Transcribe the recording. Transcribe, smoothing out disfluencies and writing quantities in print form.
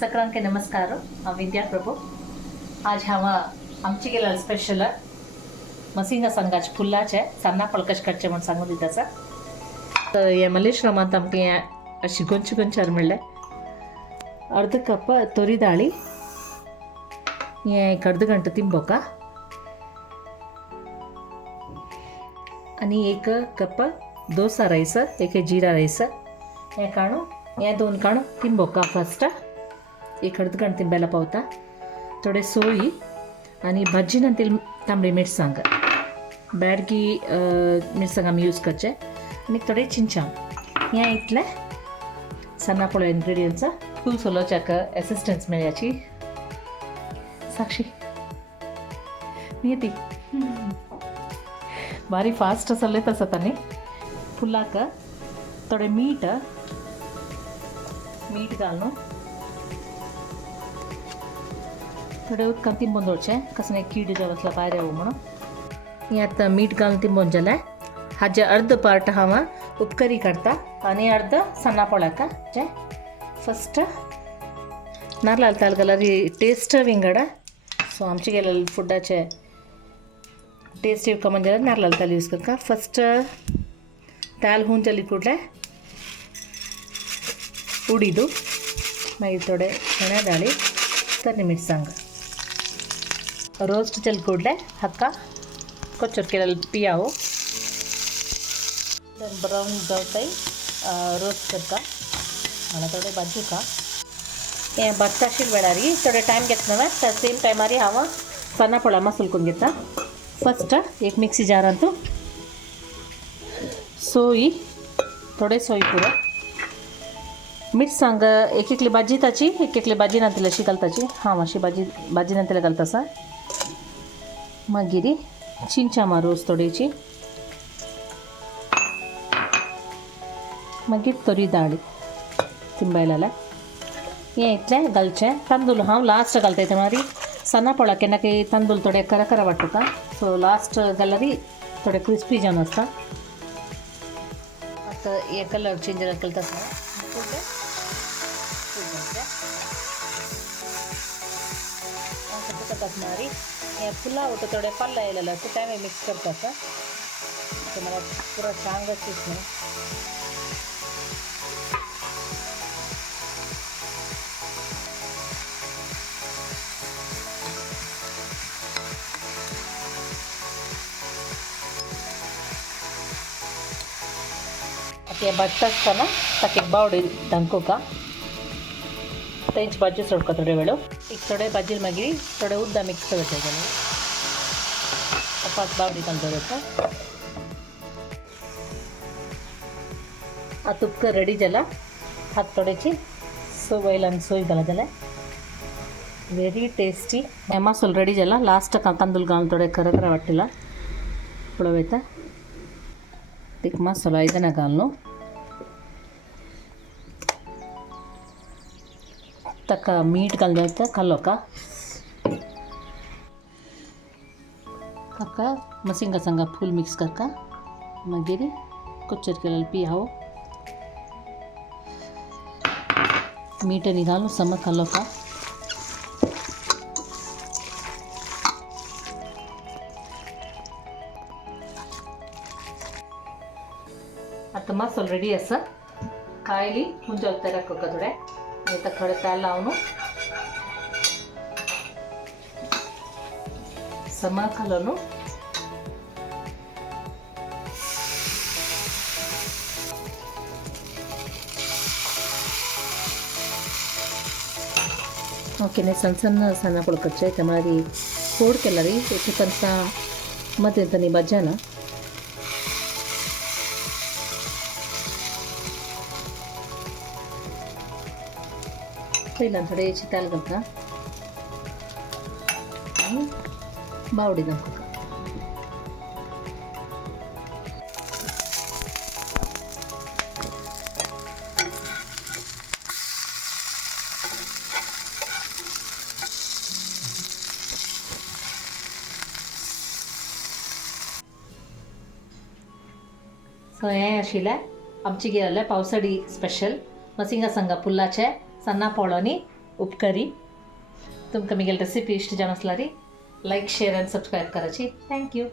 सगळ्यांके नमस्कार. हांव विद्या प्रभू. आज हांव आमचे गेल्यार स्पेशल मसिंगा संघाचे फुल्लाचे सन्ना पळकश करचे म्हूण सांगून दिता आसा. तर हे मलेश्वरामांत आमकां हें अशी गोंयचे म्हणलें अर्ध कप तोरी दाळी, हें एक अर्द गंटो तिंबोका आनी एक कप दोसा रೈಸ್, एक जीरा रೈಸ್, हें काणू हें 2 काणू तिंबोका फस्ट एक अर्द गंಟೆ ತಿಂಬೆಲ್ಲ पावता. थोडे सोयी आनी भज्जीनंतील तांबडी मिरसांग ब्याडगी मिरसांग आमी यूज करचे आनी थोडे चिंचाम. हें इतलें सन्ना पोळो इंग्रेडियंट्स. फूल सोलोच्याक एसिस्टन्स मेळ्याची साक्षी येती भारी फास्ट चलयत आसा तांणी. फुलाक थोडे मीठ घालून थोडे उदकान तिंबून दवरचें कसले कीड जे वचला भायर येवं म्हणून. हें आतां मीठ घालून तिंबून जाल्यार हाजे अर्द पार्ट हांव उपकरी करता आनी अर्द सन्ना पोळ्याक. जे फस्ट नारळ ताल घाल्यार टेस्ट विंगड सो आमचे गेले फुडाचे टेस्ट येवका म्हणजे नारळ ताल यूज करता. फस्ट ताल हून जाली ಕೂಡಲೇ उडीदू, मागीर थोडे चणे दाळी, तर्नी मिरसांग रोस्ट जाले ಕೂಡಲೇ हक्क ಕೊಚ್ಚರ್ केलेले पियावो ब्राउन जावताय रोस्ट करता. मला थोडे भाजी का हें बत्ता वेळार थोडे टायम घेतलो त्या सेम टायमार हांव सन्ना पोळा मसलकून घेता. फस्ट एक मिक्सी जारांतू सोयी थोडे सोयी पुरो मिरसांग एक एकली भाजी ताची एक एकली भाजी नांतली अशी घालताची. हांव अशी भाजी नांतले घालता आसा. मागीर चिंचामा रोस थोडीची, मागीर तोरी दाळी तिंबायला हें इतलें घालचें. तांदूळ हांव लास्ट घालता तेमारी सन्ना पोळा केन्ना की तांदूळ थोडे करा वाटता सो लास्ट घाल्यार थोडे क्रिस्पी जावन आसता. आतां हे कलर चेंज केला आसा मारी हें फुला होतं थोडे पल्ला येयलेलो ते टायम मिक्स करता आसा. ते मला पुरो चांगच दिसलें. ते बट्टा आसतना ताका एक बावडी दांकोका तेंच भाजी सोडका थोडे वेळ एक थोडे भाजी मागीर थोडे उद्दा मिक्स करता गेले पांच बावडी घालून दवरता. आतां तुका रेडी जाला हात थोड्याची वयल्यान सोय घाला जाल्यार व्हेरी टेस्टी. हें मसालो रेडी जाला. लास्ट तांदूळ घालून थोडे करा वाटला पळयता एक मसालो आयदना घालून ताका मीठ घालून दवरता कालोका ताका मसिंगा संगा फूल मिक्स करता. मागीर कोच्चर केलेले पियावो मीठ आनी घालून सम कालोका आता मसालो रेडी आसा. कायली ಮುಂಜಾನೆ ತರಕ थोडे आता थोडे तेल लावून सम घालून ओके सಣ್ಣ ಸಣ್ಣ ಪೊಳ್ಕಚ್ಚೆ ತಮಾರಿ ಫೋಡ್ ಕೆಲ್ಲರಿ ಚಿಕನ್ ಸಾ ಮತ್ತೆ ತನಿ ಬಜ್ಜಾನ पहिला थोडे तेल घालता आनी बावडी घालता. सो हें आशिल्लें आमची गेले पावसाळी स्पेशल मसिंगा संगा फुल्लाचे सन्ना पोळोनी उपकारी तुमकां मिगेल रेसिपी इश्ट जावन आसला री लायक शेअर आनी सबस्क्रायब कराची थँक्यू.